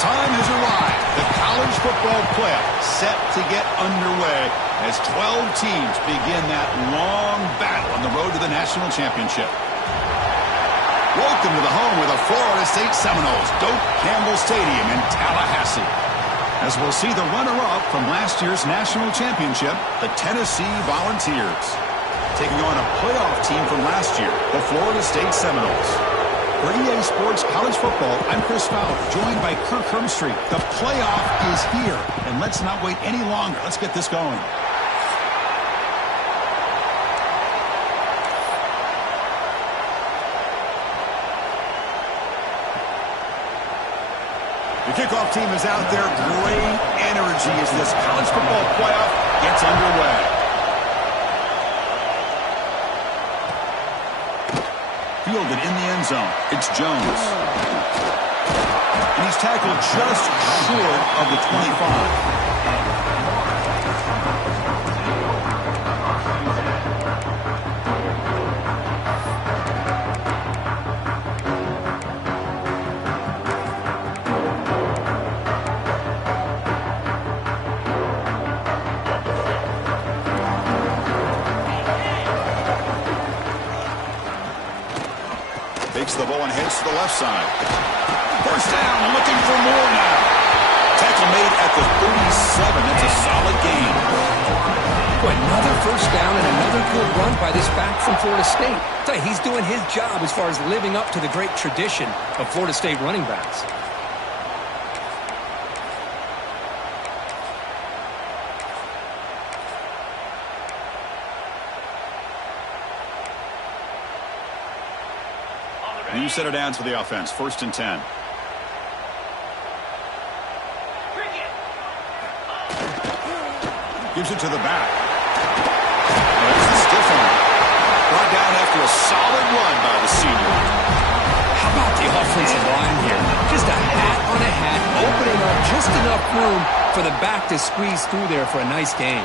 time has arrived. The college football playoff set to get underway as 12 teams begin that long battle on the road to the national championship. Welcome to the home of the Florida State Seminoles, Doak Campbell Stadium in Tallahassee. As we'll see the runner-up from last year's national championship, the Tennessee Volunteers, taking on a playoff team from last year, the Florida State Seminoles. For EA Sports College Football, I'm Chris Fowler, joined by Kirk Hermstreet. The playoff is here, and let's not wait any longer. Let's get this going. The kickoff team is out there. Great energy as this college football playoff gets underway. Fielded in the end zone. It's Jones. And he's tackled just short of the 25. Takes the ball and heads to the left side. First down, looking for more now. Tackle made at the 37. That's a solid gain. Boy, another first down and another good run by this back from Florida State. I tell you, he's doing his job as far as living up to the great tradition of Florida State running backs. New set it down to the offense. 1st and 10. Gives it to the back. There's the stiff arm. Brought down after a solid run by the senior. How about the offensive line here? Just a hat on a hat, opening up just enough room for the back to squeeze through there for a nice gain.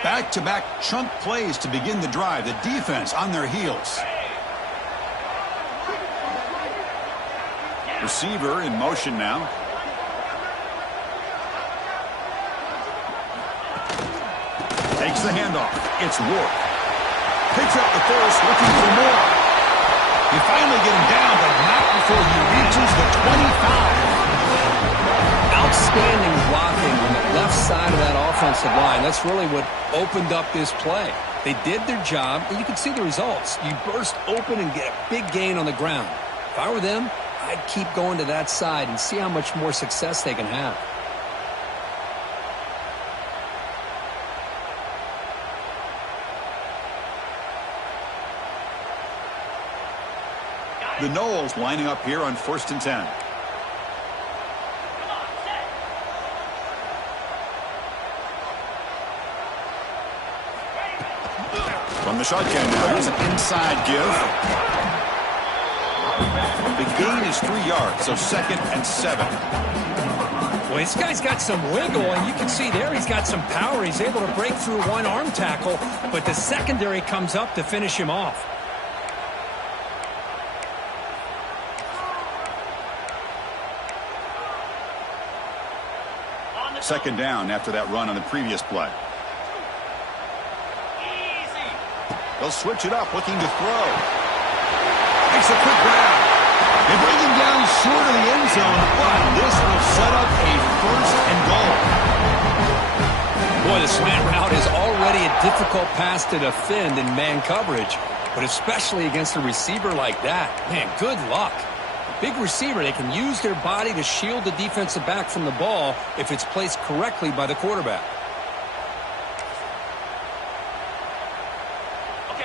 Back-to-back chunk plays to begin the drive. The defense on their heels. Receiver in motion now. Takes the handoff. It's Ward. Picks up the first, looking for more. You finally get him down, but not before he reaches the 25. Outstanding blocking on the left side of that offensive line. That's really what opened up this play. They did their job, and you can see the results. You burst open and get a big gain on the ground. If I were them, I'd keep going to that side and see how much more success they can have. The Noles lining up here on 1st and 10. From the shotgun now, here's an inside give. The gain is 3 yards, so 2nd and 7. Well, this guy's got some wiggle, and you can see there he's got some power. He's able to break through one arm tackle, but the secondary comes up to finish him off. Second down after that run on the previous play. They'll switch it up, looking to throw. Makes a quick grab. They bring him down short of the end zone, but this will set up a 1st and goal. Boy, the slant route is already a difficult pass to defend in man coverage, but especially against a receiver like that. Man, good luck. Big receiver, they can use their body to shield the defensive back from the ball if it's placed correctly by the quarterback.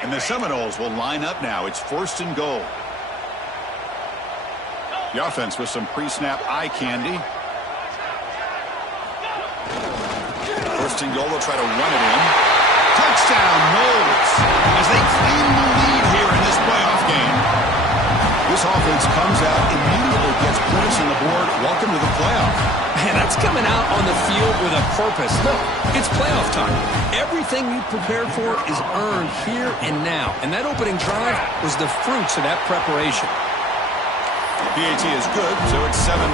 And the Seminoles will line up now. It's 1st and goal. The offense with some pre-snap eye candy. 1st and goal, they'll try to run it in. Touchdown, Noles, as they claim the lead here in this playoff game. This offense comes out, immediately gets points on the board. Welcome to the playoff. Man, that's coming out on the field with a purpose. Look, it's playoff time. Everything you prepared for is earned here and now. And that opening drive was the fruits of that preparation. PAT is good, so it's 7-0.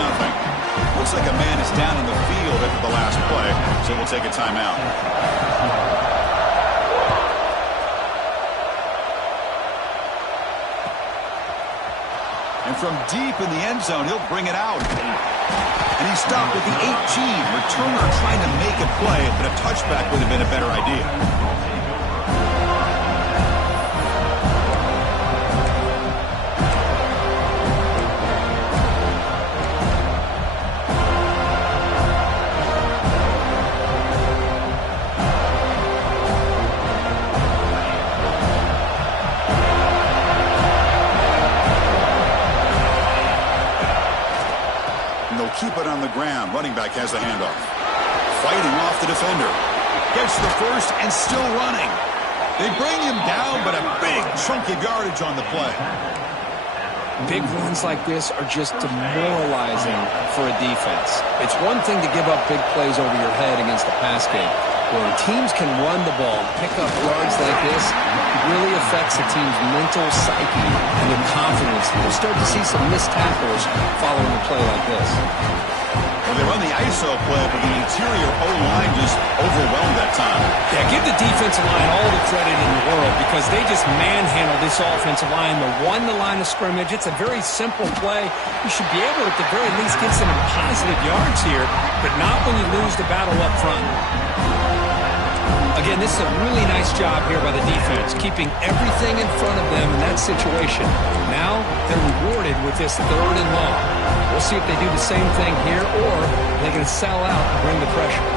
Looks like a man is down in the field after the last play, so we'll take a timeout. And from deep in the end zone, he'll bring it out. And he stopped at the 18. Returner trying to make a play, but a touchback would have been a better idea. Keep it on the ground. Running back has the handoff. Fighting off the defender. Gets the first and still running. They bring him down, but a big chunk of yardage on the play. Big runs like this are just demoralizing for a defense. It's one thing to give up big plays over your head against the pass game. When teams can run the ball, pick up yards like this, it really affects the team's mental psyche and their confidence. You'll start to see some missed tackles following a play like this. Well, they run the ISO play, but the interior O-line just overwhelmed that time. Yeah, give the defensive line all the credit in the world because they just manhandled this offensive line. They won the line of scrimmage. It's a very simple play. You should be able to, at the very least, get some positive yards here, but not when you lose the battle up front. Again, this is a really nice job here by the defense, keeping everything in front of them in that situation. Now they're rewarded with this 3rd and long. We'll see if they do the same thing here or they're going to sell out and bring the pressure.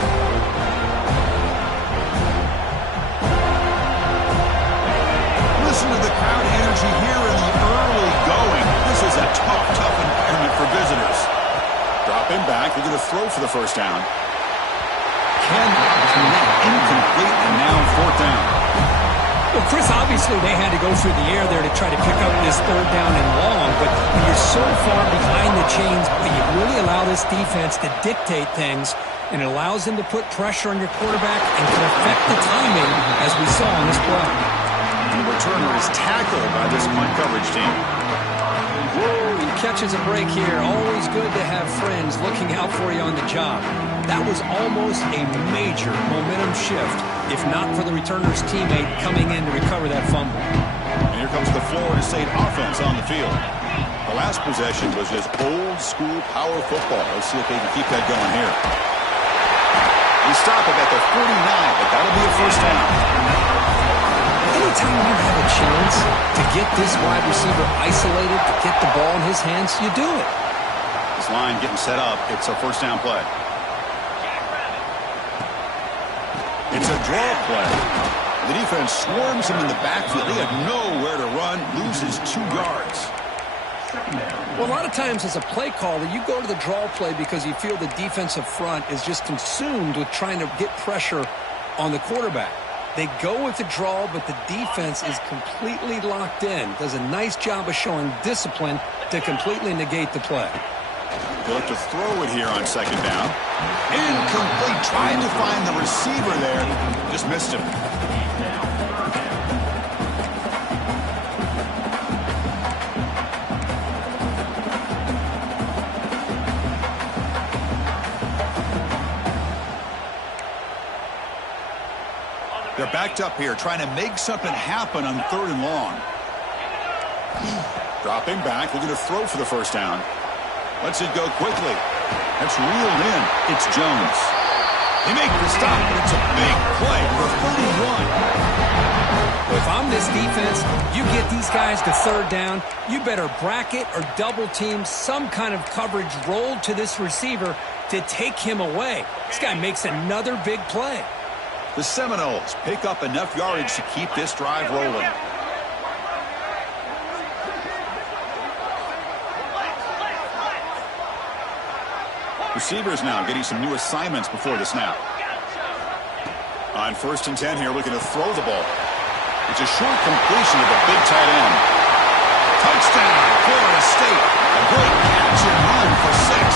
Listen to the crowd energy here in the early going. This is a tough environment for visitors. Dropping back, they're going to throw for the first down. Incomplete, and now 4th down. Well, Chris, obviously they had to go through the air there to try to pick up this 3rd down and long, but when you're so far behind the chains, you really allow this defense to dictate things, and it allows them to put pressure on your quarterback and can affect the timing, as we saw on this play. And the returner is tackled by this punt coverage team. Woo, he catches a break here. Always good to have friends looking out for you on the job. That was almost a major momentum shift, if not for the returner's teammate coming in to recover that fumble. And here comes the Florida State offense on the field. The last possession was just old-school power football. Let's see if they can keep that going here. We stop it at the 49, but that'll be a first down. Anytime you have a chance to get this wide receiver isolated, to get the ball in his hands, you do it. This line getting set up. It's a first down play. It's a draw play. The defense swarms him in the backfield. He had nowhere to run, loses 2 yards. Well, a lot of times as a play caller, you go to the draw play because you feel the defensive front is just consumed with trying to get pressure on the quarterback. They go with the draw, but the defense is completely locked in. Does a nice job of showing discipline to completely negate the play. They'll look to throw it here on 2nd down. Incomplete, trying to find the receiver there. Just missed him. They're backed up here, trying to make something happen on 3rd and long. Dropping back, looking to throw for the first down. Lets it go quickly. That's reeled in. It's Jones. They make the stop, but it's a big play for 31. If I'm this defense, you get these guys to 3rd down, you better bracket or double team some kind of coverage rolled to this receiver to take him away. This guy makes another big play. The Seminoles pick up enough yardage to keep this drive rolling. Receivers now getting some new assignments before the snap. On 1st and 10 here, looking to throw the ball. It's a short completion of the big tight end. Touchdown, Florida State. A great catch and run for 6.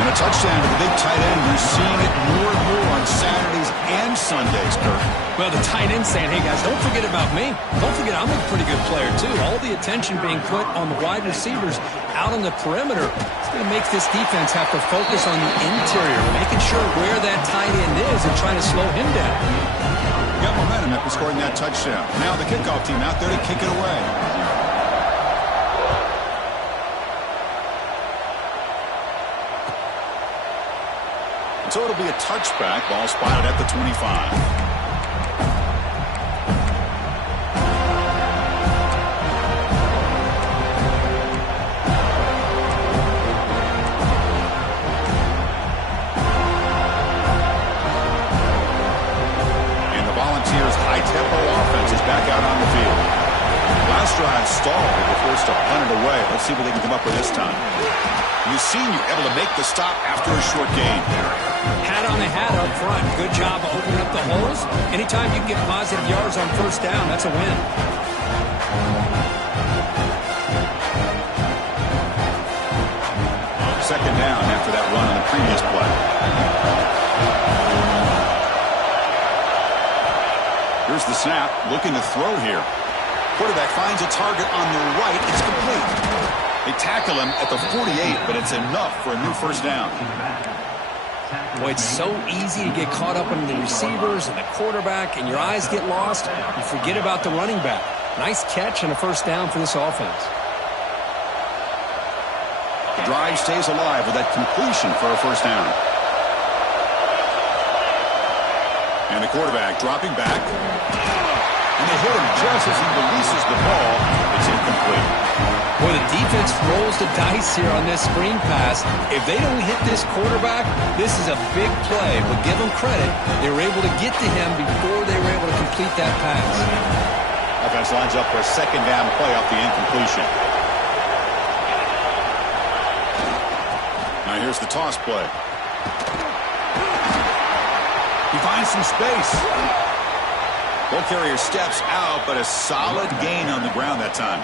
And a touchdown to the big tight end. You're seeing it more and more on Saturdays and Sundays, Kirk. Well, the tight end saying, hey, guys, don't forget about me. Don't forget I'm a pretty good player, too. All the attention being put on the wide receivers out on the perimeter. It's going to make this defense have to focus on the interior, making sure where that tight end is and trying to slow him down. Got momentum after scoring that touchdown. Now the kickoff team out there to kick it away. So it'll be a touchback. Ball spotted at the 25. High-tempo offense is back out on the field. Last drive stalled. They were forced to punt it away. Let's see what they can come up with this time. You've seen you're able to make the stop after a short gain. Hat on a hat up front. Good job of opening up the holes. Anytime you can get positive yards on first down, that's a win. Second down after that run on the previous play. Here's the snap, looking to throw here. Quarterback finds a target on the right. It's complete. They tackle him at the 48, but it's enough for a new first down. Boy, it's so easy to get caught up in the receivers and the quarterback, and your eyes get lost. You forget about the running back. Nice catch and a first down for this offense. The drive stays alive with that completion for a first down. And the quarterback dropping back. And they hit him just as he releases the ball. It's incomplete. Boy, the defense rolls the dice here on this screen pass. If they don't hit this quarterback, this is a big play. But give them credit. They were able to get to him before they were able to complete that pass. Offense lines up for a second down play off the incompletion. Now here's the toss play. He finds some space. Ball carrier steps out, but a solid gain on the ground that time.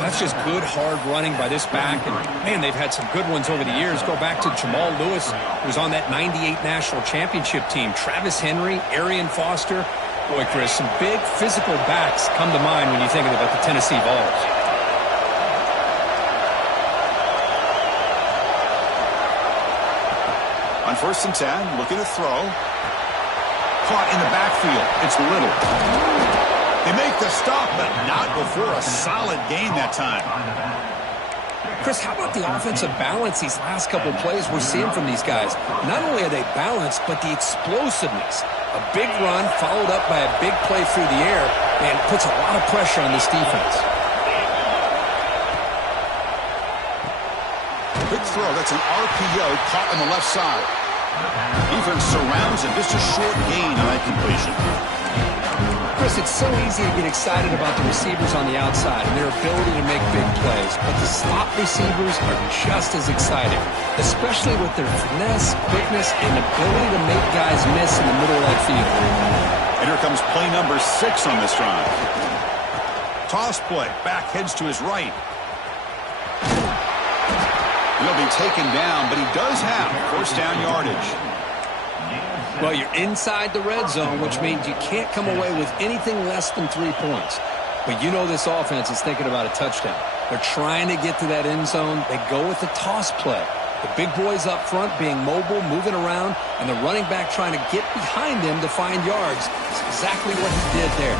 That's just good, hard running by this back. And, man, they've had some good ones over the years. Go back to Jamal Lewis, who was on that 98 National Championship team. Travis Henry, Arian Foster. Boy, Chris, some big physical backs come to mind when you think about the Tennessee Vols. On 1st and 10, looking to throw. Caught in the backfield. It's Little. They make the stop, but not before a solid gain that time. Chris, how about the offensive balance these last couple of plays we're seeing from these guys? Not only are they balanced, but the explosiveness. A big run followed up by a big play through the air, and puts a lot of pressure on this defense. Quick throw. That's an RPO caught on the left side. Defense surrounds him. Just a short gain on that completion. Chris, it's so easy to get excited about the receivers on the outside and their ability to make big plays, but the slot receivers are just as exciting, especially with their finesse, quickness, and ability to make guys miss in the middle of that field. And here comes play number 6 on this drive. Toss play. Back heads to his right. He'll be taken down, but he does have first down yardage. Well, you're inside the red zone, which means you can't come away with anything less than 3 points. But you know this offense is thinking about a touchdown. They're trying to get to that end zone. They go with the toss play. The big boys up front being mobile, moving around, and the running back trying to get behind him to find yards. It's exactly what he did there.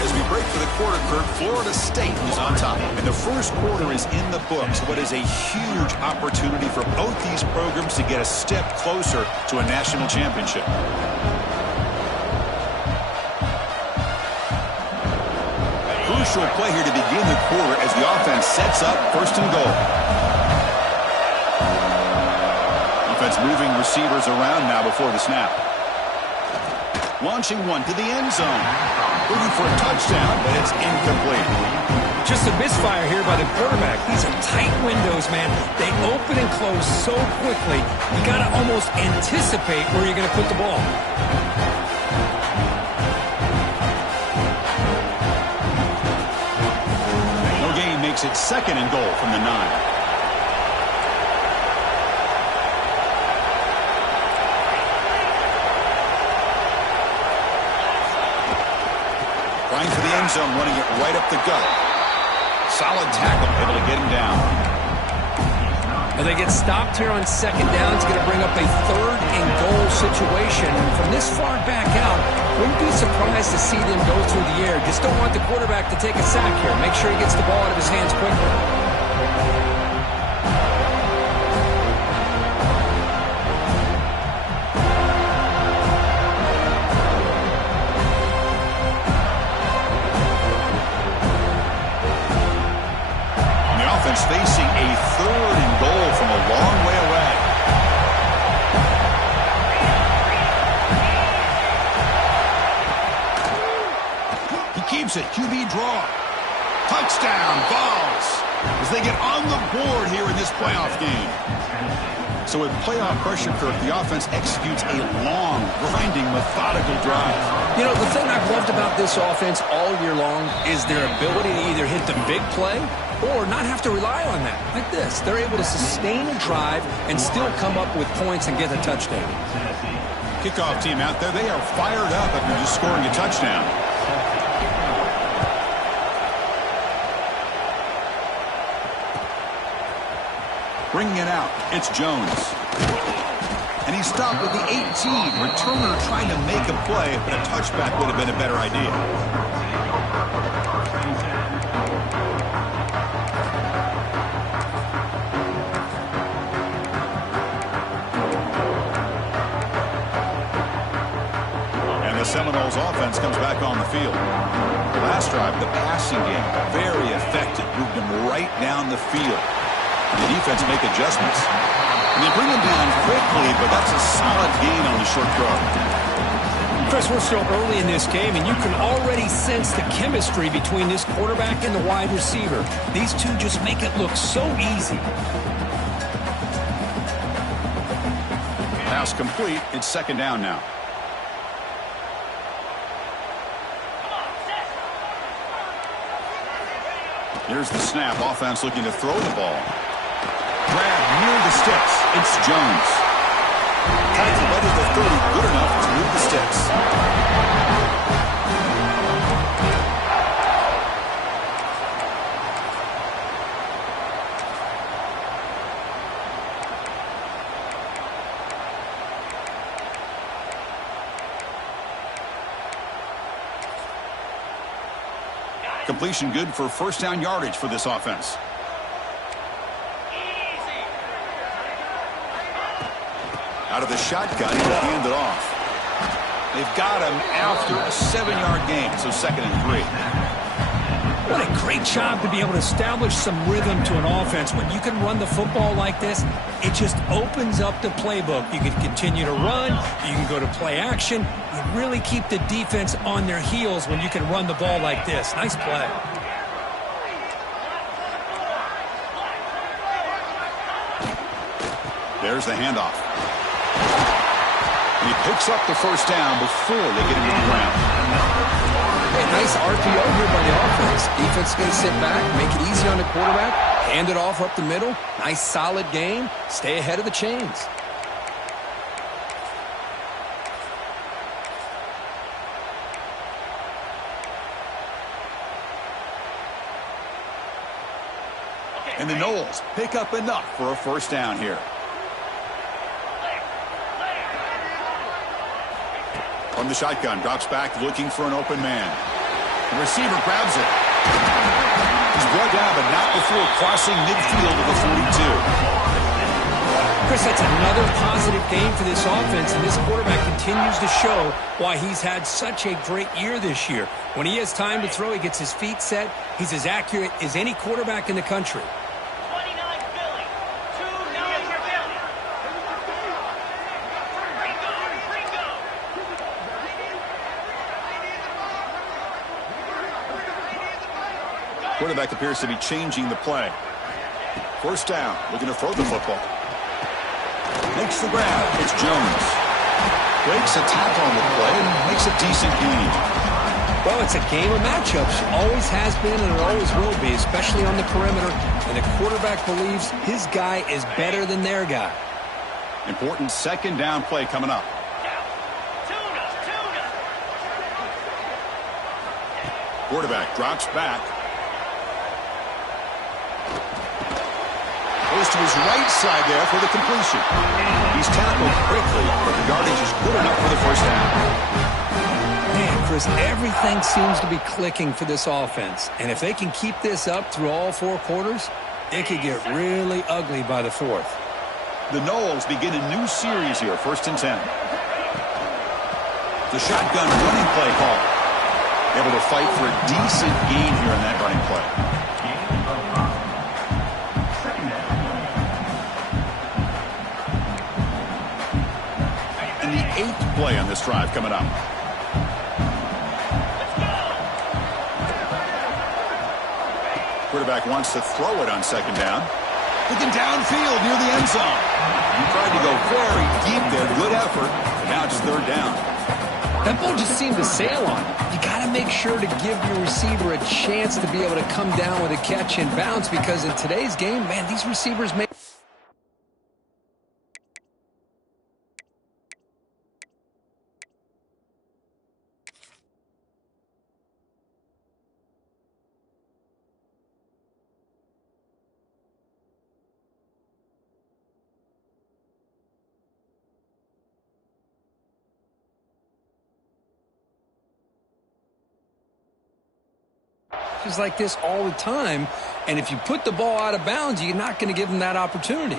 As we break for the quarter, Kirk, Florida State is on top. And the first quarter is in the books. What is a huge opportunity for both these programs to get a step closer to a national championship. Crucial play here to begin the quarter as the offense sets up 1st and goal. Offense moving receivers around now before the snap. Launching one to the end zone. Looking for a touchdown, but it's incomplete. Just a misfire here by the quarterback. These are tight windows, man. They open and close so quickly, you got to almost anticipate where you're going to put the ball. No gain makes it 2nd and goal from the 9. end zone, running it right up the gut. Solid tackle, able to get him down. Well, they get stopped here on second down. It's going to bring up a 3rd and goal situation. From this far back out, wouldn't be surprised to see them go through the air. Just don't want the quarterback to take a sack here. Make sure he gets the ball out of his hands quickly. Facing a 3rd and goal from a long way away. He keeps it. QB draw. Touchdown, Vols, as they get on the board here in this playoff game. So with playoff pressure, Kirk, the offense executes a long, grinding, methodical drive. You know, the thing I've loved about this offense all year long is their ability to either hit the big play or not have to rely on that. Like this, they're able to sustain a drive and still come up with points and get a touchdown. Kickoff team out there, they are fired up after just scoring a touchdown. Bringing it out, it's Jones. And he stopped with the 18. Returner trying to make a play, but a touchback would have been a better idea. And the Seminoles offense comes back on the field. The last drive, the passing game, very effective. Moved them right down the field. And the defense make adjustments. And they bring him down quickly, but that's a solid gain on the short throw. Chris, we're still early in this game, and you can already sense the chemistry between this quarterback and the wide receiver. These two just make it look so easy. Pass complete. It's 2nd down now. Here's the snap. Offense looking to throw the ball. Grab near the sticks. It's Jones. Tight right at the 30. Good enough to move the sticks. Completion good for 1st down yardage for this offense. Out of the shotgun, he'll hand it off. They've got him after a 7-yard gain, so 2nd and 3. What a great job to be able to establish some rhythm to an offense. When you can run the football like this, it just opens up the playbook. You can continue to run. You can go to play action. You really keep the defense on their heels when you can run the ball like this. Nice play. There's the handoff. And he picks up the 1st down before they get him to the ground. Hey, nice RPO here by the offense. Defense is going to sit back, make it easy on the quarterback, hand it off up the middle. Nice solid game. Stay ahead of the chains. And the Noles pick up enough for a 1st down here. From the shotgun, drops back, looking for an open man. The receiver grabs it. He's brought down, but not before crossing midfield of the 42. Chris, that's another positive game for this offense, and this quarterback continues to show why he's had such a great year this year. When he has time to throw, he gets his feet set. He's as accurate as any quarterback in the country. Quarterback appears to be changing the play. 1st down, looking to throw the football. Makes the grab. It's Jones. Breaks a tackle on the play and makes a decent gain. Well, it's a game of matchups. Always has been and it always will be, especially on the perimeter. And the quarterback believes his guy is better than their guy. Important 2nd down play coming up. Quarterback drops back. Goes to his right side there for the completion. He's tackled quickly, but the yardage is good enough for the first down. Man, Chris, everything seems to be clicking for this offense. And if they can keep this up through all 4 quarters, it could get really ugly by the 4th. The Noles begin a new series here, 1st and 10. The shotgun running play call. Able to fight for a decent gain here in that running play. And the 8th play on this drive coming up. Quarterback wants to throw it on 2nd down. Looking downfield near the end zone. He tried to go very deep there. Good effort. And now it's 3rd down. That ball just seemed to sail on him. You got to make sure to give your receiver a chance to be able to come down with a catch and bounce, because in today's game, man, these receivers may... like this all the time, and if you put the ball out of bounds, you're not going to give them that opportunity.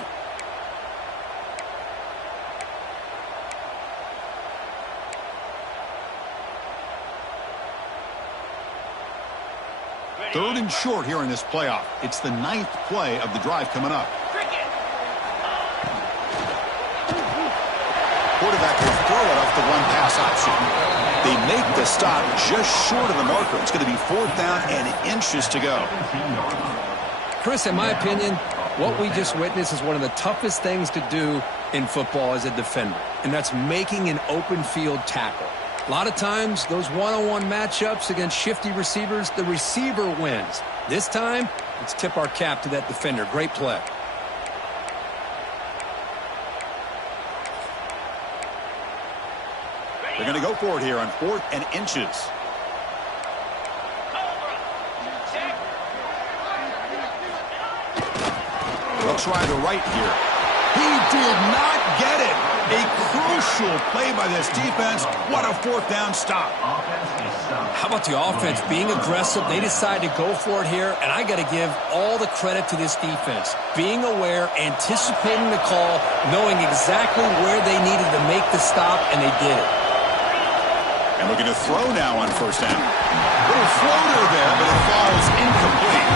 Third and short here in this playoff. It's the 9th play of the drive coming up. Quarterback will throw it off the run pass option. They make the stop just short of the marker. It's going to be 4th down and inches to go. Chris, in my opinion, what we just witnessed is one of the toughest things to do in football as a defender, and that's making an open field tackle. A lot of times, those one-on-one matchups against shifty receivers, the receiver wins. This time, let's tip our cap to that defender. Great play. They're going to go for it here on 4th and inches. They'll try the right here. He did not get it. A crucial play by this defense. What a 4th down stop. How about the offense being aggressive? They decide to go for it here, and I got to give all the credit to this defense. Being aware, anticipating the call, knowing exactly where they needed to make the stop, and they did it. And looking to throw now on 1st down. Little floater there, but it falls incomplete.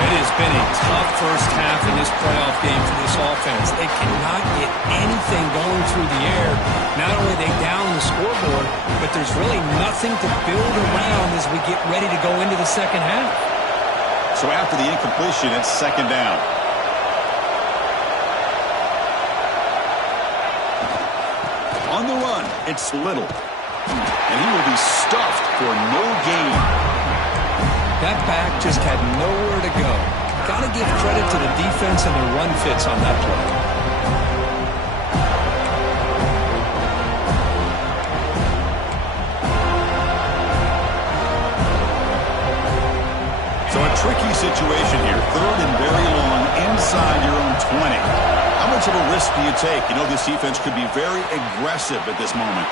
It has been a tough first half in this playoff game for this offense. They cannot get anything going through the air. Not only are they down the scoreboard, but there's really nothing to build around as we get ready to go into the second half. So after the incompletion, it's 2nd down. On the run, it's Little. And he will be stuffed for no gain. That back just had nowhere to go. Got to give credit to the defense and the run fits on that play. So a tricky situation here. 3rd and very long inside your own 20. How much of a risk do you take? You know this defense could be very aggressive at this moment.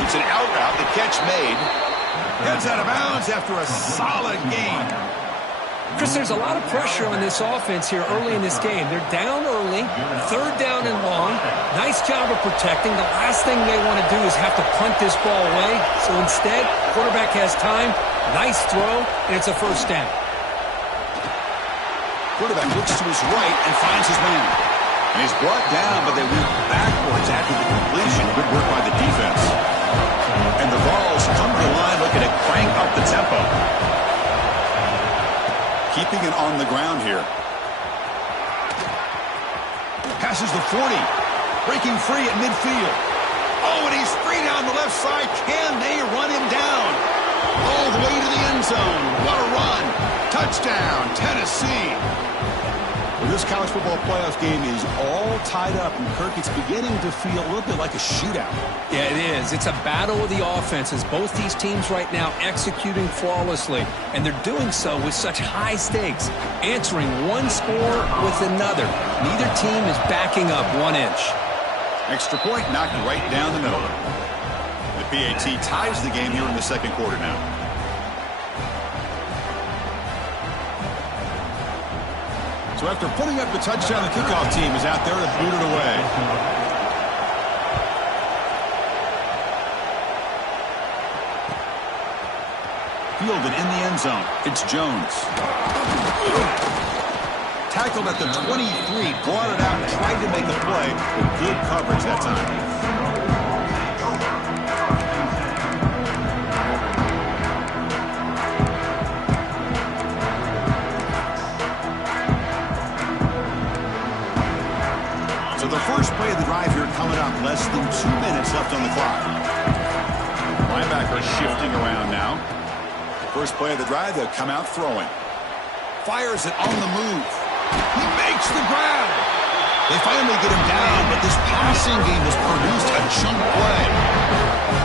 It's an out route. The catch made. Heads out of bounds after a solid gain. Chris, there's a lot of pressure on this offense here early in this game. They're down early, 3rd down and long. Nice job of protecting. The last thing they want to do is have to punt this ball away. So instead, quarterback has time. Nice throw, and it's a 1st down. Quarterback looks to his right and finds his man. And he's brought down, but they went backwards after the completion. Good work by the defense. And the Vols come to the line looking to crank up the tempo. Keeping it on the ground here. Passes the 40. Breaking free at midfield. Oh, and he's free down the left side. Can they run him down? All the way to the end zone. What a run. Touchdown, Tennessee. Well, this college football playoff game is all tied up, and Kirk, it's beginning to feel a little bit like a shootout. Yeah, it is. It's a battle of the offenses. Both these teams right now executing flawlessly, and they're doing so with such high stakes, answering one score with another. Neither team is backing up 1 inch. Extra point knocked right down the middle. The PAT ties the game here in the second quarter now. So after putting up the touchdown, the kickoff team is out there to boot it away. Fielded in the end zone. It's Jones. Tackled at the 23, brought it out, tried to make a play, with good coverage that time. So the first play of the drive here coming up, less than 2 minutes left on the clock. Linebacker shifting around now. First play of the drive, they'll come out throwing. Fires it on the move. He makes the grab. They finally get him down, but this passing game has produced a chunk play.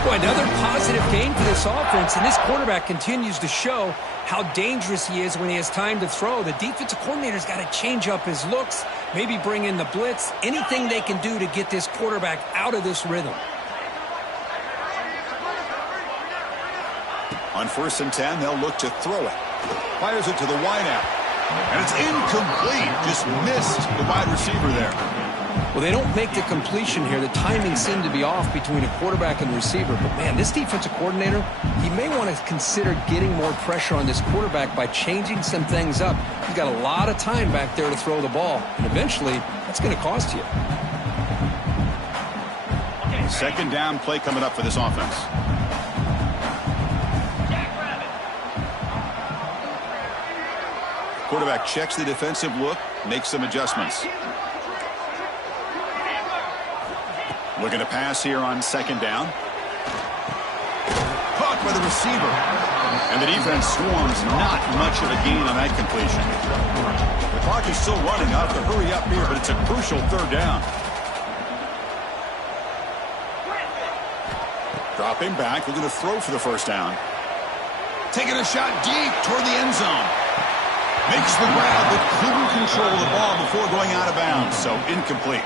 Boy, another positive gain for this offense, and this quarterback continues to show how dangerous he is when he has time to throw. The defensive coordinator's got to change up his looks, maybe bring in the blitz, anything they can do to get this quarterback out of this rhythm. On 1st and 10, they'll look to throw it. Fires it to the wideout. And it's incomplete. Just missed the wide receiver there. Well, they don't make the completion here. The timing seemed to be off between a quarterback and the receiver. But, man, this defensive coordinator, he may want to consider getting more pressure on this quarterback by changing some things up. He's got a lot of time back there to throw the ball. And eventually, that's going to cost you. Second down play coming up for this offense. Quarterback checks the defensive look, makes some adjustments. Looking to pass here on second down. Caught by the receiver. And the defense swarms, not much of a gain on that completion. The clock is still running. I'll have to hurry up here, but it's a crucial third down. Dropping back, looking to throw for the first down. Taking a shot deep toward the end zone. Makes the grab, but couldn't control the ball before going out of bounds, so incomplete.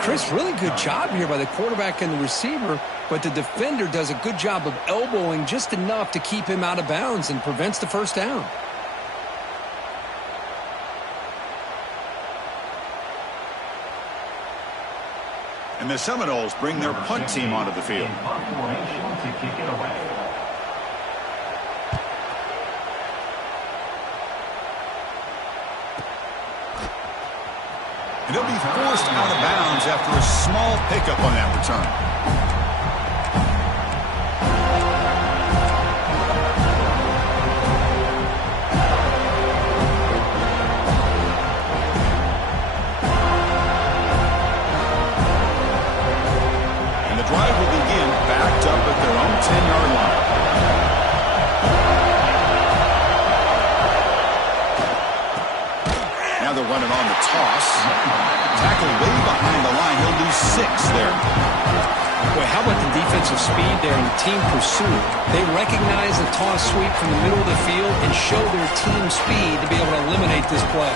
Chris, really good job here by the quarterback and the receiver, but the defender does a good job of elbowing just enough to keep him out of bounds and prevents the first down. And the Seminoles bring their punt team onto the field. And he'll be forced out of bounds after a small pickup on that return. And the drive will begin backed up at their own 10-yard line. Now they're running on the toss. Tackle way behind the line. He'll lose 6 there. Boy, how about the defensive speed there and the team pursuit? They recognize the toss sweep from the middle of the field and show their team speed to be able to eliminate this play.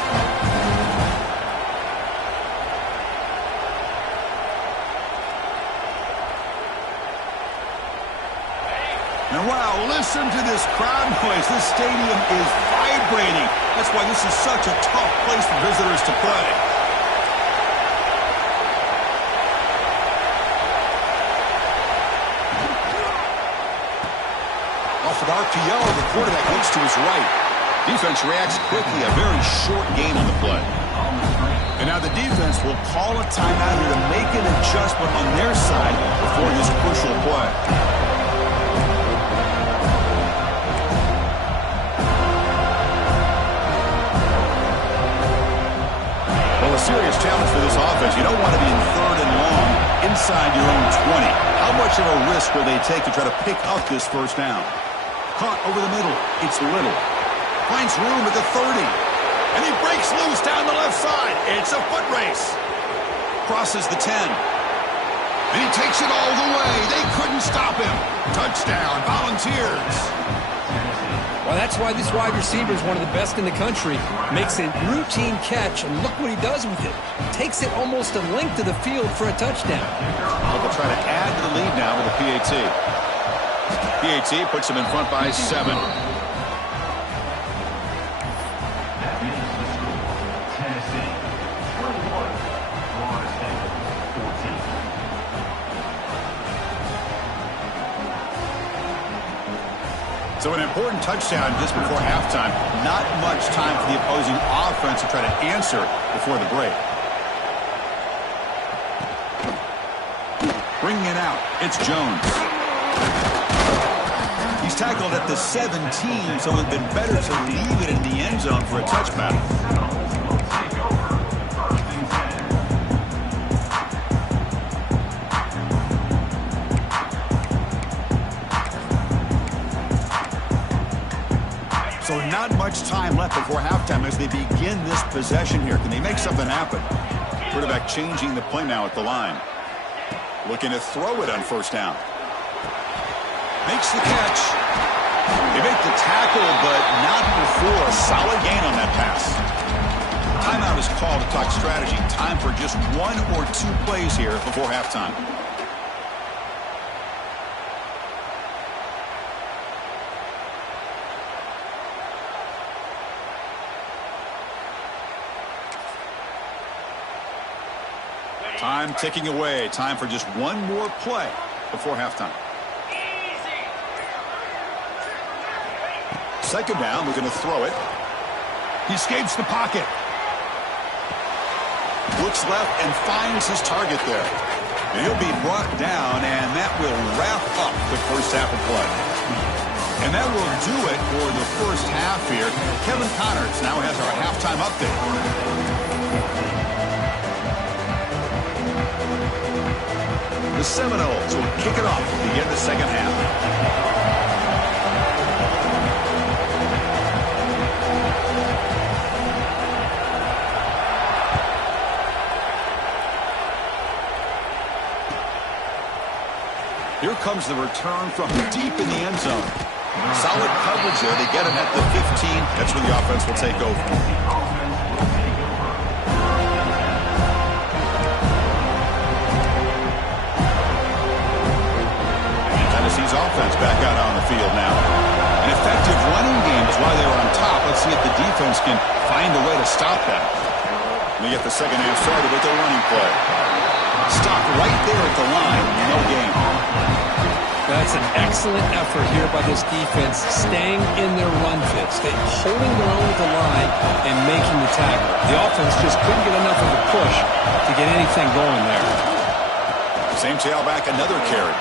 And wow, listen to this crowd noise. This stadium is vibrating. That's why this is such a tough place for visitors to play. Off of RPO, the quarterback looks to his right. Defense reacts quickly, a very short gain on the play. And now the defense will call a timeout here to make an adjustment on their side before this crucial play. Well, a serious challenge for this offense. You don't want to be in third and long inside your own 20. How much of a risk will they take to try to pick up this first down? Caught over the middle. It's Little. Finds room at the 30. And he breaks loose down the left side. It's a foot race. Crosses the 10. And he takes it all the way. They couldn't stop him. Touchdown, Volunteers. Well, that's why this wide receiver is one of the best in the country. Makes a routine catch, and look what he does with it. Takes it almost a length of the field for a touchdown. Well, they'll try to add to the lead now with a PAT. PAT puts him in front by 7. So an important touchdown just before halftime. Not much time for the opposing offense to try to answer before the break. Bringing it out, it's Jones. He's tackled at the 17, so it would have been better to leave it in the end zone for a touchback. So not much time left before halftime as they begin this possession here. Can they make something happen? Quarterback changing the play now at the line. Looking to throw it on first down. Makes the catch. They make the tackle, but not before a solid gain on that pass. Timeout is called to talk strategy. Time for just 1 or 2 plays here before halftime. Time ticking away. Time for just 1 more play before halftime. Second down, looking to throw it. He escapes the pocket. Looks left and finds his target there. And he'll be brought down, and that will wrap up the first half of play. And that will do it for the first half here. Kevin Connors now has our halftime update. The Seminoles will kick it off to begin the second half. Here comes the return from deep in the end zone. Solid coverage there. They get him at the 15. That's where the offense will take over. Tennessee's offense back out on the field now. An effective running game is why they were on top. Let's see if the defense can find a way to stop that. We get the second half started with their running play. Stopped right there at the line. No gain. That's an excellent effort here by this defense, staying in their run fits. They're holding their own at the line and making the tackle. The offense just couldn't get enough of a push to get anything going there. Same tailback, another carry.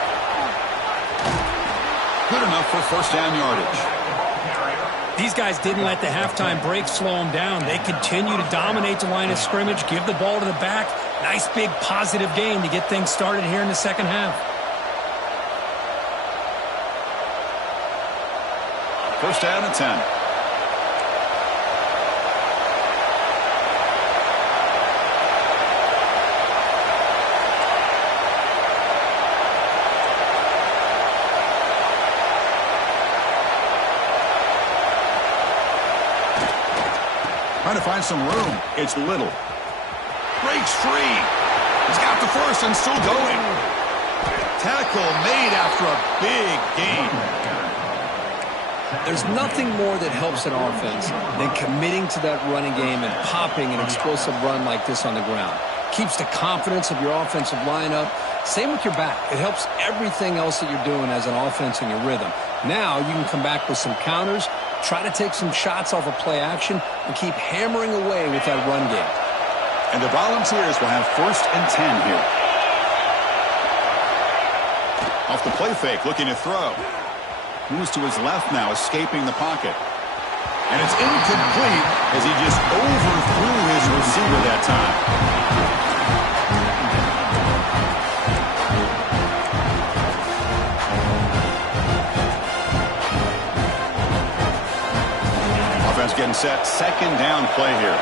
Good enough for first down yardage. These guys didn't let the halftime break slow them down. They continue to dominate the line of scrimmage, give the ball to the back. Nice big positive gain to get things started here in the second half. First down and 10. Trying to find some room. It's Little. Breaks free. He's got the first and still going. Tackle made after a big gain. There's nothing more that helps an offense than committing to that running game and popping an explosive run like this on the ground. Keeps the confidence of your offensive lineup. Same with your back. It helps everything else that you're doing as an offense in your rhythm. Now you can come back with some counters, try to take some shots off of play action, and keep hammering away with that run game. And the Volunteers will have first and 10 here. Off the play fake, looking to throw. Moves to his left now, escaping the pocket. And it's incomplete as he just overthrew his receiver that time. Offense getting set second down play here.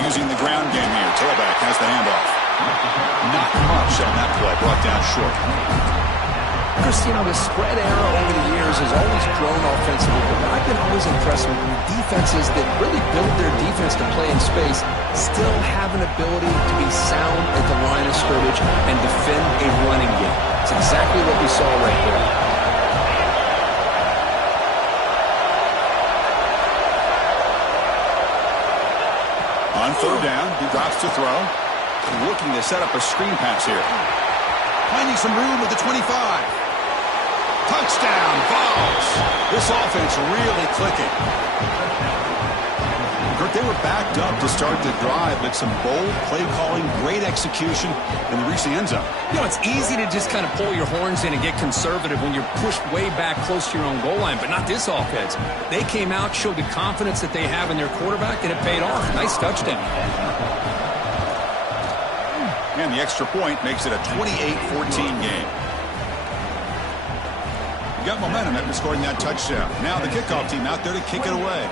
Using the ground game here. Tailback has the handoff. Not much on that play. Brought down short. Christina, the spread era over the years has always grown offensively, but I've been always impressed with defenses that really build their defense to play in space, still have an ability to be sound at the line of scrimmage and defend a running game. It's exactly what we saw right there. On third down, he drops to throw. Looking to set up a screen pass here. Finding some room with the 25. Touchdown, Vols. This offense really clicking. Kurt, they were backed up to start the drive, but some bold play calling, great execution, and they reached the end zone. You know, it's easy to just kind of pull your horns in and get conservative when you're pushed way back close to your own goal line, but not this offense. They came out, showed the confidence that they have in their quarterback, and it paid off. Nice touchdown. And the extra point makes it a 28-14 game. You got momentum after scoring that touchdown. Now the kickoff team out there to kick it away.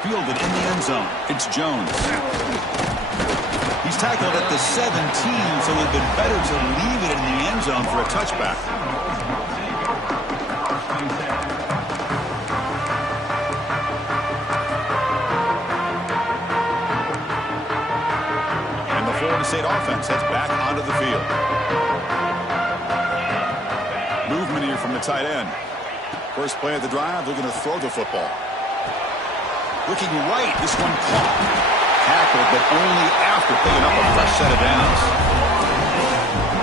Fielded in the end zone. It's Jones. He's tackled at the 17, so it would have been better to leave it in the end zone for a touchback. Florida State offense heads back onto the field. Movement here from the tight end. First play of the drive, they're going to throw the football. Looking right, this one caught. Tackled, but only after picking up a fresh set of downs.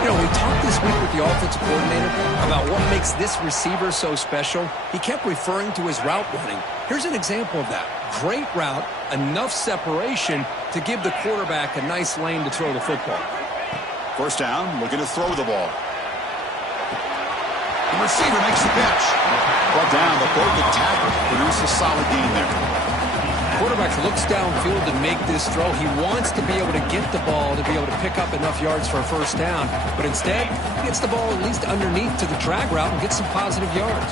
You know, we talked this week with the offensive coordinator about what makes this receiver so special. He kept referring to his route running. Here's an example of that. Great route, enough separation to give the quarterback a nice lane to throw the football. First down, looking to throw the ball. The receiver makes the catch. Brought down, but broke the tackle. Produced a solid gain there. Quarterback looks downfield to make this throw. He wants to be able to get the ball to be able to pick up enough yards for a first down. But instead, he gets the ball at least underneath to the drag route and gets some positive yards.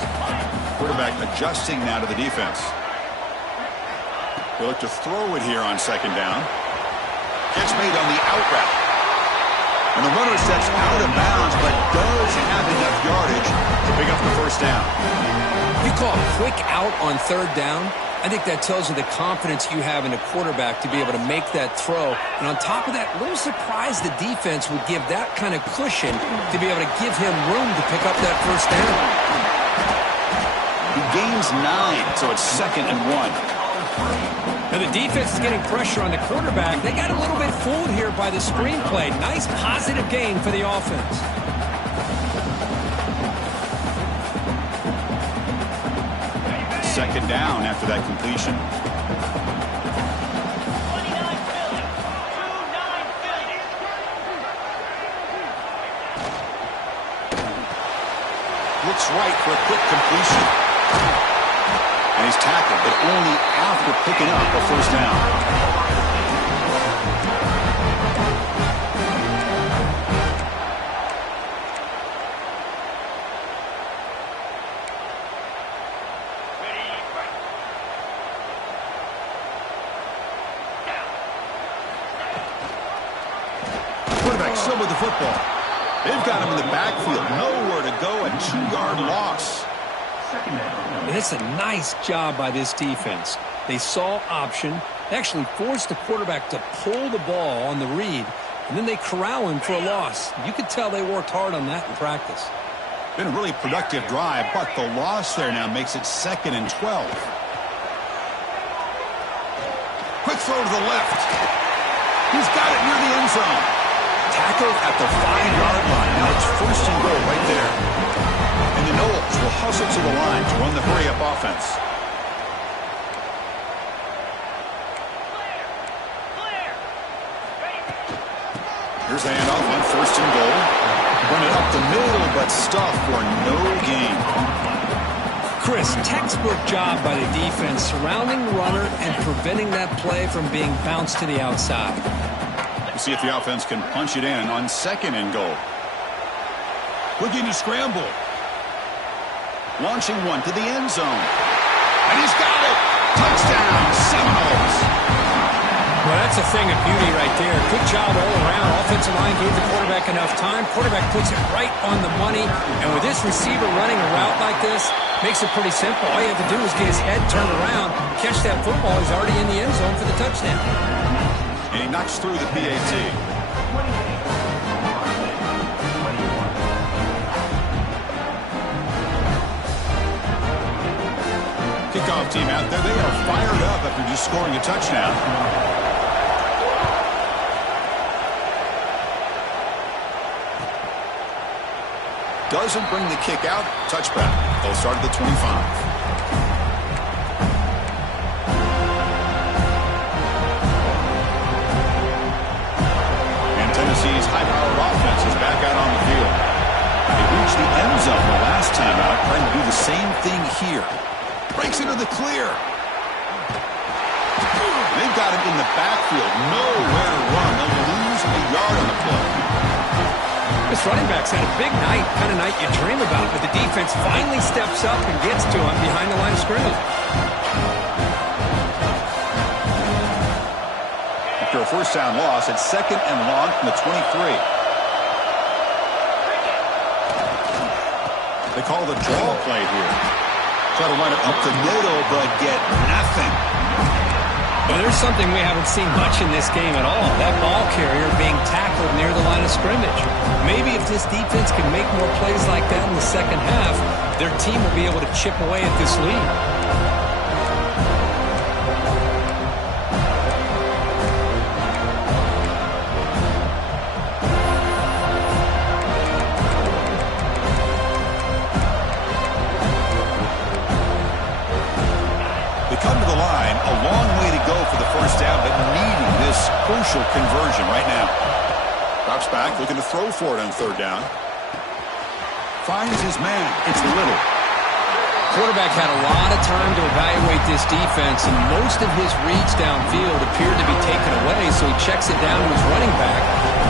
Quarterback adjusting now to the defense. They look to throw it here on second down. Catch made on the out route. And the runner steps out of bounds, but does have enough yardage to pick up the first down. You call a quick out on third down. I think that tells you the confidence you have in a quarterback to be able to make that throw. And on top of that, a little surprised the defense would give that kind of cushion to be able to give him room to pick up that first down. He gains 9, so it's 2nd and 1. Now the defense is getting pressure on the quarterback. They got a little bit fooled here by the screenplay. Nice positive gain for the offense. Second down after that completion. Looks right for a quick completion. And he's tackled, but only after picking up a first down. Still with the football. They've got him in the backfield. Nowhere to go. A 2-yard loss. And it's a nice job by this defense. They saw option. They actually forced the quarterback to pull the ball on the read, and then they corral him for a loss. You could tell they worked hard on that in practice. Been a really productive drive, but the loss there now makes it 2nd and 12. Quick throw to the left. He's got it near the end zone. Tackled at the 5-yard line. Now it's 1st and goal right there. And the Knowles will hustle to the line to run the hurry-up offense. Here's the handoff on 1st and goal. Run it up the middle, but stuffed for no gain. Chris, textbook job by the defense surrounding the runner and preventing that play from being bounced to the outside. We'll see if the offense can punch it in on 2nd and goal. Looking to scramble. Launching one to the end zone. And he's got it. Touchdown, Seminoles. Well, that's a thing of beauty right there. Good job all around. Offensive line gave the quarterback enough time. Quarterback puts it right on the money. And with this receiver running a route like this, makes it pretty simple. All you have to do is get his head turned around, catch that football. He's already in the end zone for the touchdown. And he knocks through the PAT. Kickoff team out there. They are fired up after just scoring a touchdown. Doesn't bring the kick out. Touchback. They'll start at the 25. And Tennessee's high-powered offense is back out on the field. They reached the end zone the last time out, trying to do the same thing here. Breaks into the clear. They've got him in the backfield. Nowhere to run. They'll lose a yard on the play. This running back's had a big night, kind of night you dream about, but the defense finally steps up and gets to him behind the line of scrimmage. After a first down loss, it's 2nd and long from the 23. They call the draw play here. Try to run it up the middle, but get nothing. Well, there's something we haven't seen much in this game at all. That ball carrier being tackled near the line of scrimmage. Maybe if this defense can make more plays like that in the second half, their team will be able to chip away at this lead. Come to the line, a long way to go for the first down, but needing this crucial conversion right now. Drops back, looking to throw for it on 3rd down. Finds his man. It's Little. Quarterback had a lot of time to evaluate this defense, and most of his reads downfield appeared to be taken away, so he checks it down to his running back.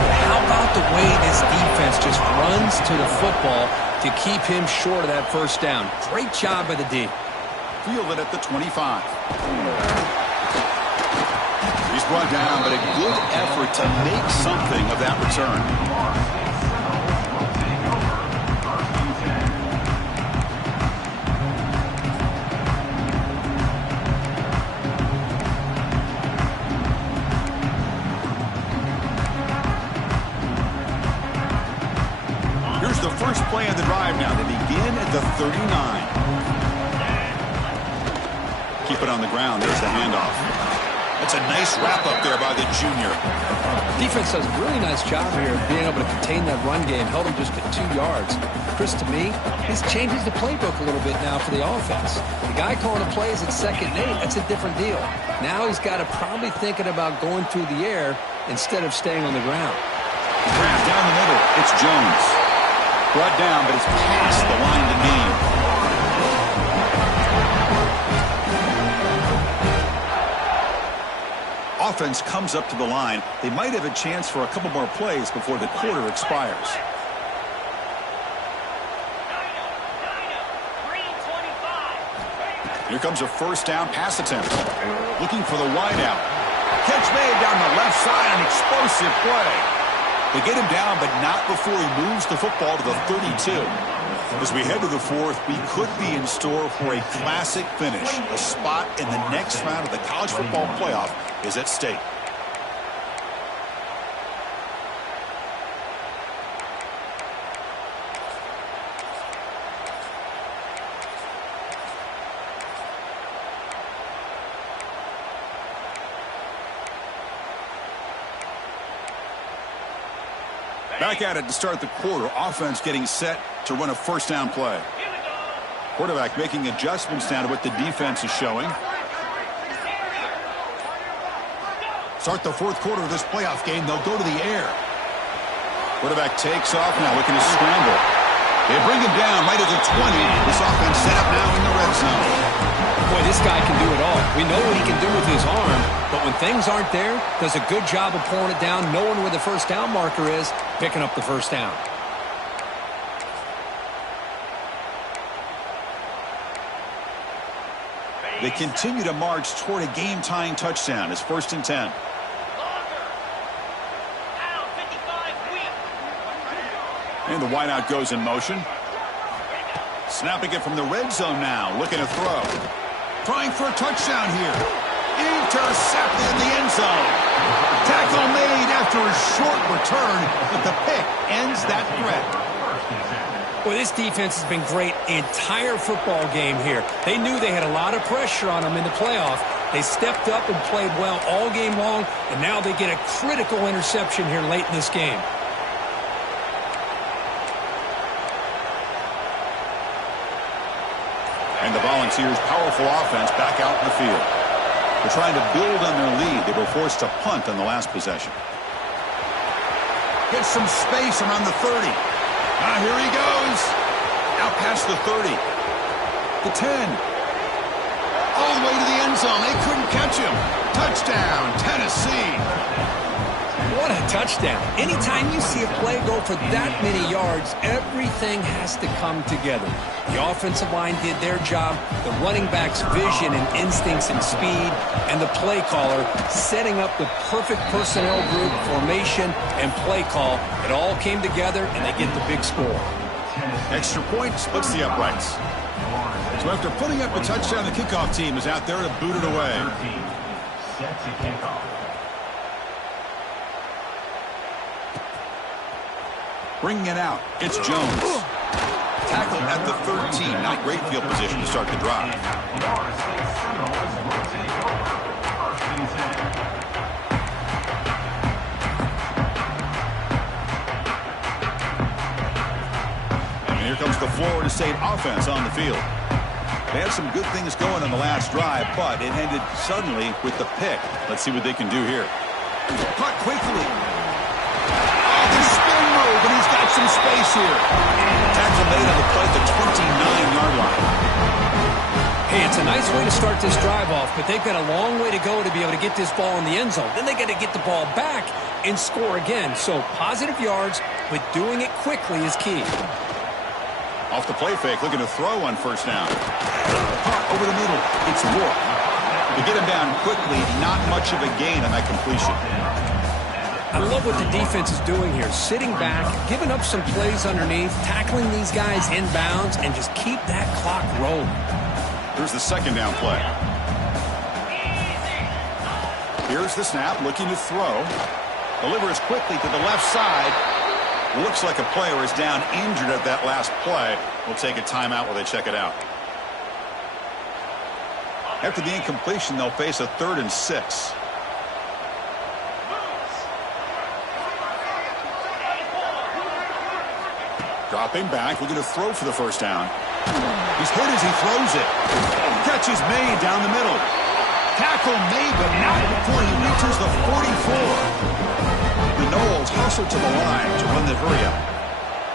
But how about the way this defense just runs to the football to keep him short of that first down? Great job by the D. Fielded at the 25. He's brought down, but a good effort to make something of that return. Here's the first play of the drive now. They begin at the 39. Keep it on the ground. There's the handoff. That's a nice wrap-up there by the junior. Defense does a really nice job here of being able to contain that run game. Held him just at 2 yards. Chris, to me, this changes the playbook a little bit now for the offense. The guy calling the plays at 2nd and 8, that's a different deal. Now he's got to probably thinking about going through the air instead of staying on the ground. Draft down the middle. It's Jones. Brought down, but it's past the line to gain. Offense comes up to the line. They might have a chance for a couple more plays before the quarter expires. Here comes a first down pass attempt. Looking for the wideout. Catch made down the left side, an explosive play. They get him down, but not before he moves the football to the 32. As we head to the 4th, we could be in store for a classic finish. A spot in the next round of the college football playoff is at stake. Back at it to start the quarter. Offense getting set to run a first down play. Quarterback making adjustments down to what the defense is showing. Start the 4th quarter of this playoff game. They'll go to the air. Quarterback takes off now, looking to scramble. They bring him down right at the 20. This offense set up now in the red zone. Boy, This guy can do it all. We know what he can do with his arm, but when things aren't there, does a good job of pulling it down, knowing where the first down marker is, picking up the first down. They continue to march toward a game-tying touchdown. It's 1st and 10. And the wideout goes in motion. Snapping it from the red zone now. Looking to throw. Trying for a touchdown here. Intercepted in the end zone. Tackle made after a short return, but the pick ends that threat. Well, this defense has been great the entire football game here. They knew they had a lot of pressure on them in the playoff. They stepped up and played well all game long, and now they get a critical interception here late in this game. And the Volunteers' powerful offense back out in the field. They're trying to build on their lead. They were forced to punt on the last possession. Gets some space around the 30. Here he goes. Out past the 30. The 10. All the way to the end zone. They couldn't catch him. Touchdown, Tennessee. What a touchdown. Anytime you see a play go for that many yards, everything has to come together. The offensive line did their job, the running back's vision and instincts and speed, and the play caller setting up the perfect personnel group, formation, and play call. It all came together, and they get the big score. Extra point splits the uprights. So after putting up the touchdown, the kickoff team is out there to boot it away. Set to kickoff. Bringing it out, it's Jones. Tackled at the 13. Not great field position to start the drive. And here comes the Florida State offense on the field. They had some good things going on the last drive, but it ended suddenly with the pick. Let's see what they can do here. Caught quickly. But he's got some space here. Tackle made on the play at the 29-yard line. Hey, it's a nice way to start this drive off, but they've got a long way to go to be able to get this ball in the end zone. Then they got to get the ball back and score again. So positive yards, but doing it quickly is key. Off the play fake, looking to throw on first down. Caught over the middle. It's Moore. To get him down quickly, not much of a gain on that completion. I love what the defense is doing here. Sitting back, giving up some plays underneath, tackling these guys inbounds, and just keep that clock rolling. Here's the second down play. Here's the snap, looking to throw. Delivers quickly to the left side. Looks like a player is down injured at that last play. We'll take a timeout while they check it out. After the incompletion, they'll face a 3rd and 6. Dropping back, looking to throw for the first down. He's hit as he throws it. Catch is made down the middle. Tackle made, but not before he reaches the 44. The Noles hustle to the line to run the hurry up.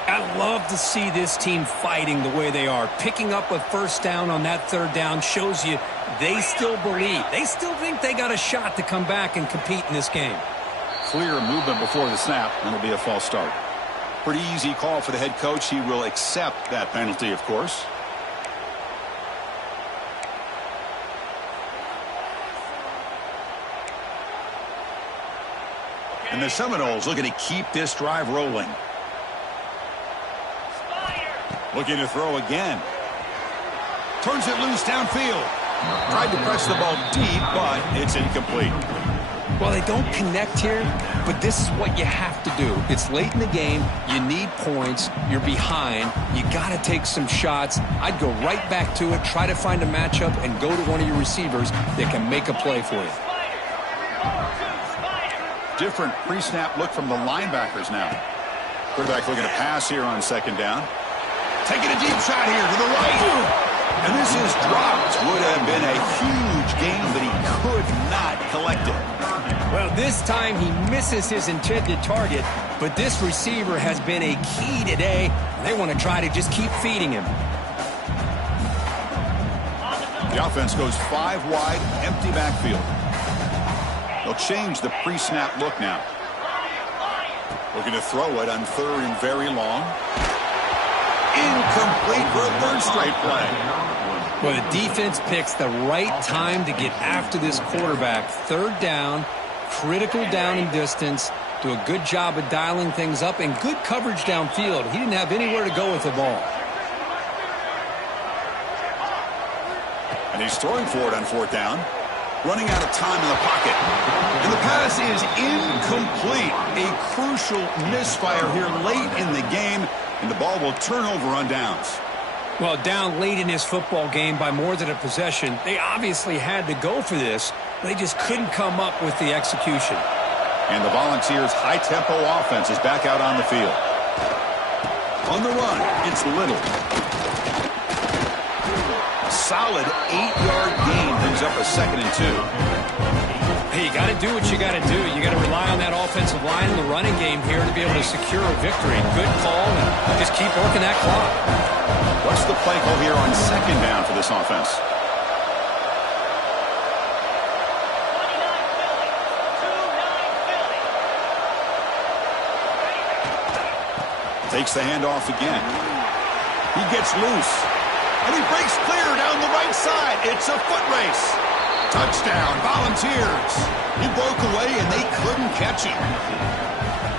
I love to see this team fighting the way they are. Picking up a first down on that 3rd down shows you they still believe. They still think they got a shot to come back and compete in this game. Clear movement before the snap, and it'll be a false start. Pretty easy call for the head coach. He will accept that penalty, of course. And the Seminoles looking to keep this drive rolling. Looking to throw again. Turns it loose downfield. Tried to press the ball deep, but it's incomplete. Well, they don't connect here, but this is what you have to do. It's late in the game. You need points. You're behind. You got to take some shots. I'd go right back to it, try to find a matchup, and go to one of your receivers that can make a play for you. Different pre-snap look from the linebackers now. Quarterback looking to pass here on second down. Taking a deep shot here to the right. And this is dropped. Would have been a huge gain, but he could not collect it. Well, this time he misses his intended target, but this receiver has been a key today. They want to try to just keep feeding him. The offense goes 5 wide, empty backfield. They'll change the pre-snap look now. Looking to throw it on 3rd and very long. Incomplete for a 3rd straight play. Well, the defense picks the right time to get after this quarterback. 3rd down, critical down and distance. Do a good job of dialing things up and good coverage downfield. He didn't have anywhere to go with the ball. And he's throwing for it on 4th down. Running out of time in the pocket. And the pass is incomplete. A crucial misfire here late in the game. And the ball will turn over on downs. Well, down late in this football game by more than a possession, they obviously had to go for this. They just couldn't come up with the execution. And the Volunteers' high-tempo offense is back out on the field. On the run, it's Little. Solid 8-yard gain brings up a 2nd and 2. Hey, you got to do what you got to do. You got to rely on that offensive line in the running game here to be able to secure a victory. Good call, and just keep working that clock. What's the play call here on 2nd down for this offense? Takes the handoff again. He gets loose. And he breaks clear down the right side. It's a foot race. Touchdown, Volunteers. He broke away, and they couldn't catch him.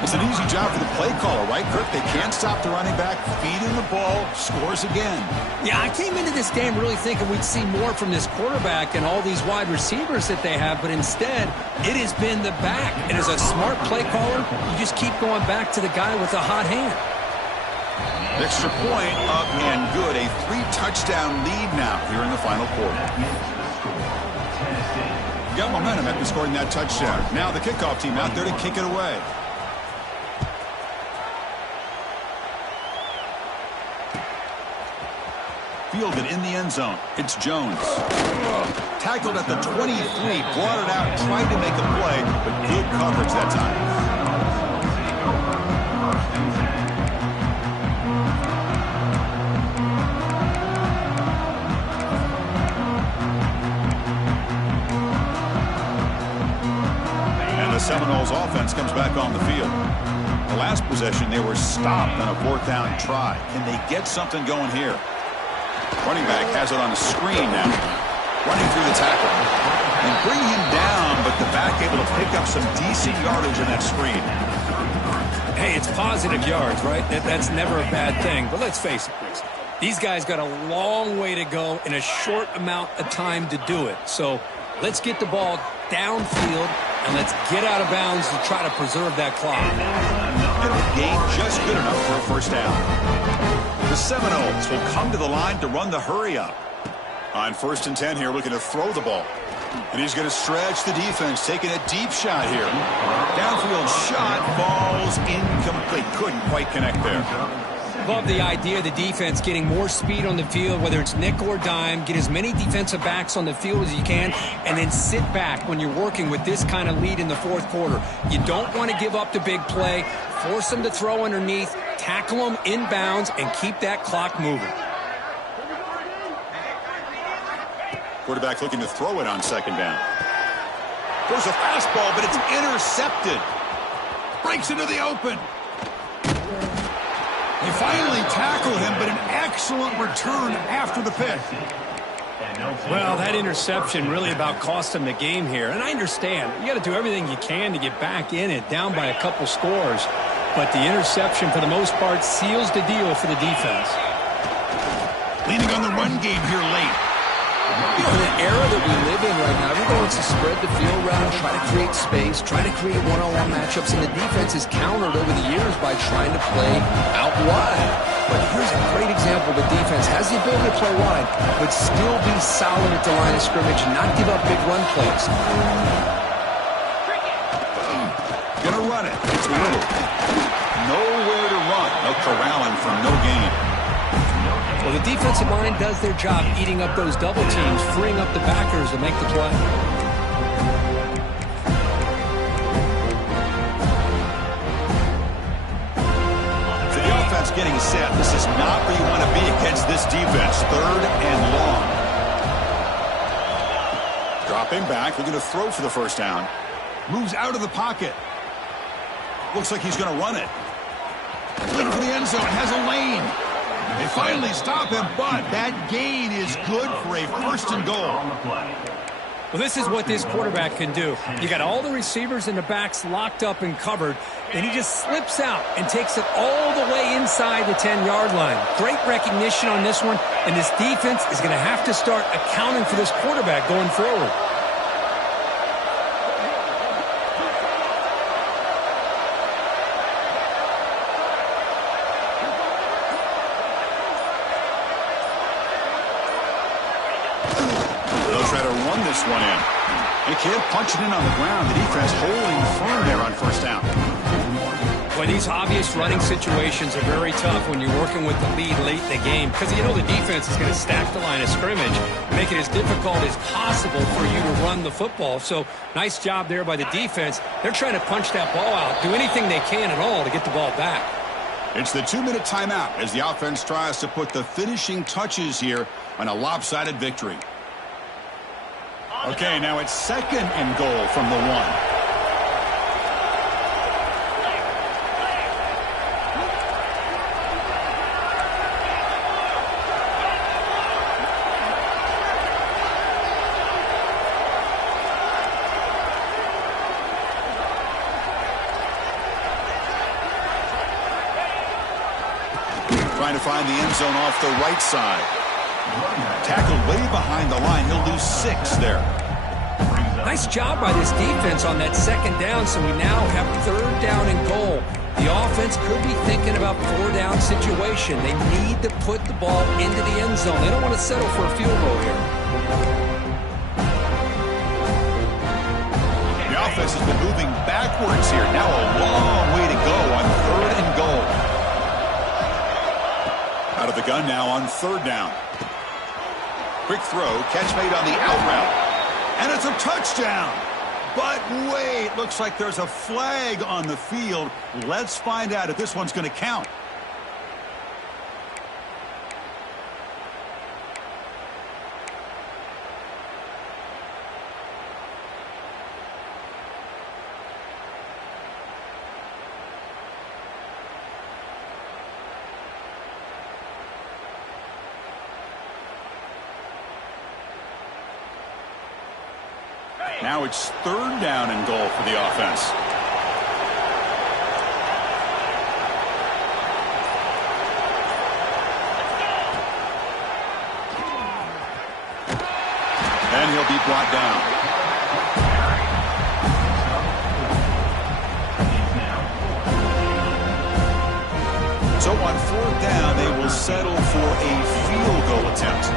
It's an easy job for the play caller, right, Kirk? They can't stop the running back, feed him the ball, scores again. Yeah, I came into this game really thinking we'd see more from this quarterback and all these wide receivers that they have, but instead, it has been the back. And as a smart play caller, you just keep going back to the guy with the hot hand. Extra point up and good. A 3-touchdown lead now here in the final quarter. Got momentum after scoring that touchdown. Now the kickoff team out there to kick it away. Fielded in the end zone. It's Jones. Tackled at the 23. Brought it out. Tried to make a play, but good coverage that time. The Seminoles offense comes back on the field. The last possession, they were stopped on a 4th down try. Can they get something going here? Running back has it on a screen now. Running through the tackle. And bring him down, but the back able to pick up some decent yardage in that screen. Hey, it's positive yards, right? That's never a bad thing. But let's face it, Chris. These guys got a long way to go in a short amount of time to do it. So let's get the ball downfield, and let's get out of bounds to try to preserve that clock. And the game just good enough for a 1st down. The Seminoles will come to the line to run the hurry up. On 1st and 10 here, looking to throw the ball. And he's going to stretch the defense, taking a deep shot here. Downfield shot, falls incomplete. Couldn't quite connect there. Love the idea of the defense getting more speed on the field, whether it's nickel or dime. Get as many defensive backs on the field as you can, and then sit back when you're working with this kind of lead in the 4th quarter. You don't want to give up the big play. Force them to throw underneath, tackle them inbounds, and keep that clock moving. Quarterback looking to throw it on 2nd down. There's a fastball, but it's intercepted. Breaks into the open. They finally tackle him, but an excellent return after the pick. Well, that interception really about cost them the game here. And I understand. You got to do everything you can to get back in it, down by a couple scores. But the interception, for the most part, seals the deal for the defense. Leaning on the run game here late. You know, in the era that we live in right now, everyone wants to spread the field around, try to create space, try to create one-on-one matchups, and the defense is countered over the years by trying to play out wide. But here's a great example. The defense has the ability to play wide, but still be solid at the line of scrimmage and not give up big run plays. Gonna run it. It's Little. Nowhere to run. No corralling for no gain. Well, the defensive line does their job eating up those double teams, freeing up the backers to make the play. So the offense getting set. This is not where you want to be against this defense. 3rd and long. Dropping back, looking to throw for the first down. Moves out of the pocket. Looks like he's going to run it. Looking for the end zone, has a lane. They finally stop him, but that gain is good for a first and goal. Well, this is what this quarterback can do. You got all the receivers and the backs locked up and covered, and he just slips out and takes it all the way inside the 10-yard line. Great recognition on this one, and this defense is going to have to start accounting for this quarterback going forward. One in. They can't punch it in on the ground. The defense holding firm there on first down. Boy, these obvious running situations are very tough when you're working with the lead late in the game because you know the defense is going to stack the line of scrimmage, make it as difficult as possible for you to run the football. So nice job there by the defense. They're trying to punch that ball out, do anything they can at all to get the ball back. It's the 2-minute timeout as the offense tries to put the finishing touches here on a lopsided victory. Okay, now it's second and goal from the 1. Trying to find the end zone off the right side. Tackled way behind the line. He'll lose 6 there. Nice job by this defense on that second down, so we now have third down and goal. The offense could be thinking about 4-down situation. They need to put the ball into the end zone. They don't want to settle for a field goal here. The offense has been moving backwards here. Now a long way to go on third and goal. Out of the gun now on third down. Quick throw, catch made on the out route. And it's a touchdown. But wait, looks like there's a flag on the field. Let's find out if this one's going to count. Now it's third down and goal for the offense. And he'll be brought down. So on fourth down, they will settle for a field goal attempt.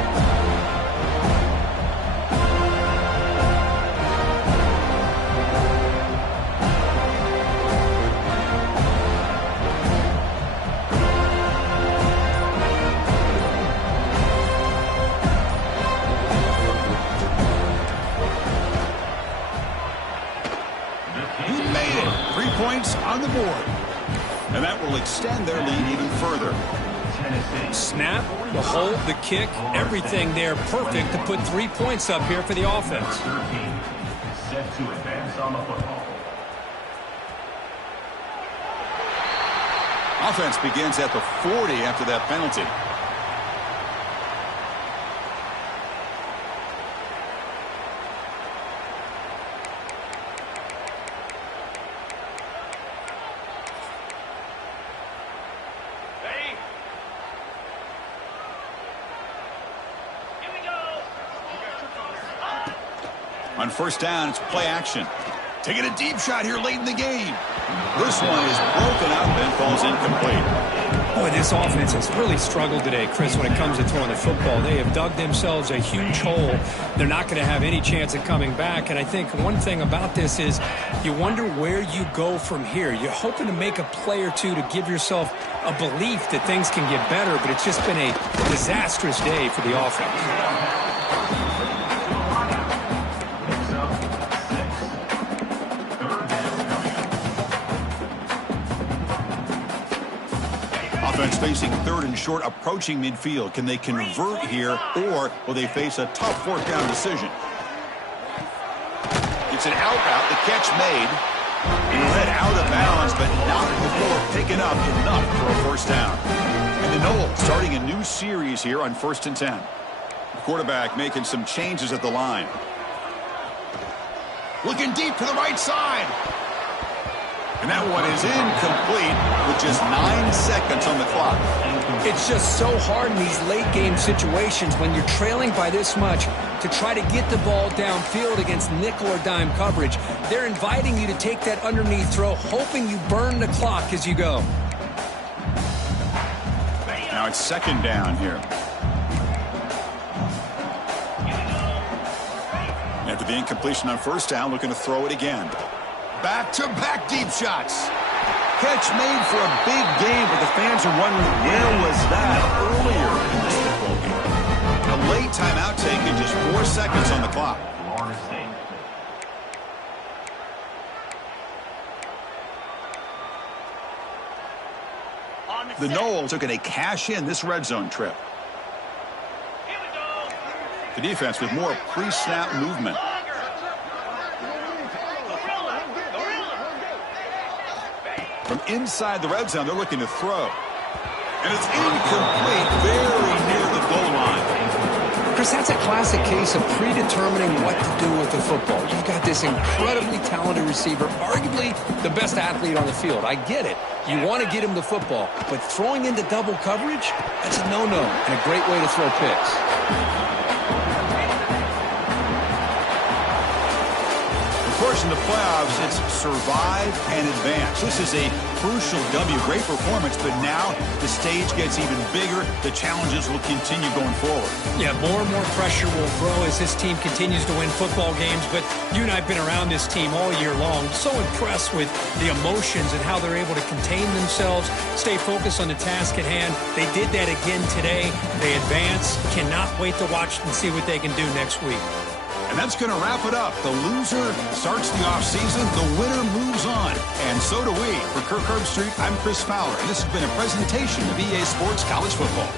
On the board. And that will extend their lead even further. Snap, the hold, the kick, everything there perfect to put 3 points up here for the offense. Set to advance on the football. Offense begins at the 40 after that penalty. On first down, it's play action. Taking a deep shot here late in the game. This one is broken up and falls incomplete. Boy, this offense has really struggled today, Chris, when it comes to throwing the football. They have dug themselves a huge hole. They're not going to have any chance of coming back. And I think one thing about this is you wonder where you go from here. You're hoping to make a play or two to give yourself a belief that things can get better, but it's just been a disastrous day for the offense. Offense facing third and short, approaching midfield. Can they convert here, or will they face a tough fourth down decision? It's an out route, the catch made. He led out of bounds, but not before picking up enough for a first down. And the Noles starting a new series here on 1st and 10. The quarterback making some changes at the line. Looking deep to the right side. And that one is incomplete with just 9 seconds on the clock. It's just so hard in these late-game situations when you're trailing by this much to try to get the ball downfield against nickel or dime coverage. They're inviting you to take that underneath throw, hoping you burn the clock as you go. Now it's 2nd down here. After the incompletion on 1st down, looking to throw it again. Back-to-back deep shots. Catch made for a big game, but the fans are wondering where was that earlier in this football game. A late timeout taken, just 4 seconds on the clock. The Noles looking to cash in this red zone trip. The defense with more pre-snap movement. From inside the red zone, they're looking to throw. And it's incomplete, very near the goal line. Chris, that's a classic case of predetermining what to do with the football. You've got this incredibly talented receiver, arguably the best athlete on the field. I get it. You want to get him the football, but throwing into double coverage, that's a no-no and a great way to throw picks. Of course, in the playoffs, it's survive and advance. This is a crucial W. Great performance, but now the stage gets even bigger. The challenges will continue going forward. Yeah, more and more pressure will grow as this team continues to win football games. But you and I have been around this team all year long. So impressed with the emotions and how they're able to contain themselves, stay focused on the task at hand. They did that again today. They advance. Cannot wait to watch and see what they can do next week. And that's going to wrap it up. The loser starts the offseason. The winner moves on. And so do we. For Kirk Herbstreit, I'm Chris Fowler. And this has been a presentation of EA Sports College Football.